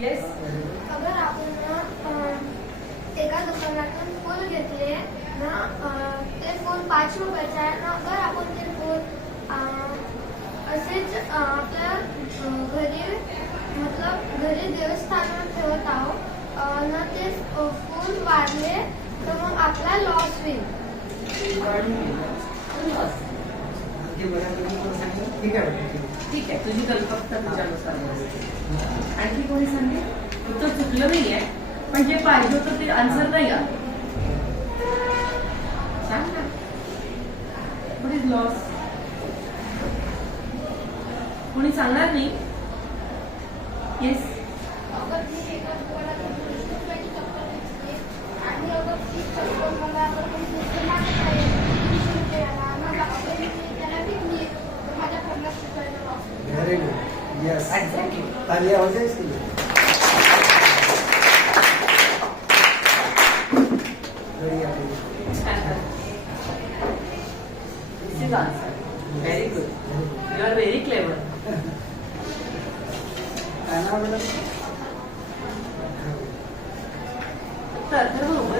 Yes. अगर आपण एका दुकानातून फूल घेतले ना, ते फूल 5 रुपयाचे आहे ना, अगर आपण ते फूल असेच आपल्या घरी मतलब घरी देवस्थानात ठेवत आहोत ना, ते फूल वाढले तर मग आपला लॉस होईल. ठीक आहे, तुझी कल्पकता तुझ्यानुसार. आणखी कोणी सांगे? उत्तर चुकलं नाहीये, पण जे पाहिजे होतं ते आन्सर नाही आलं. सांग ना. What is loss? कोणी सांगणार नाही? येस. अगर मी एका दुकानातून 20 रुपयाची चप्पल घेतली आणि अगर ती चप्पल मला अगर कोणी दुसरं मागत आहे 20 रुपयाला, मग अगर मी त्याला विकली तर माझ्या 50 रुपयाला लॉस होईल. Very good. येस. एक्झॅक्टली. ताली आवाज आहे इसके लिए. बढ़िया. This is answer. Very good. You are very clever. काय नाव मॅडम? तर अथर्व उभं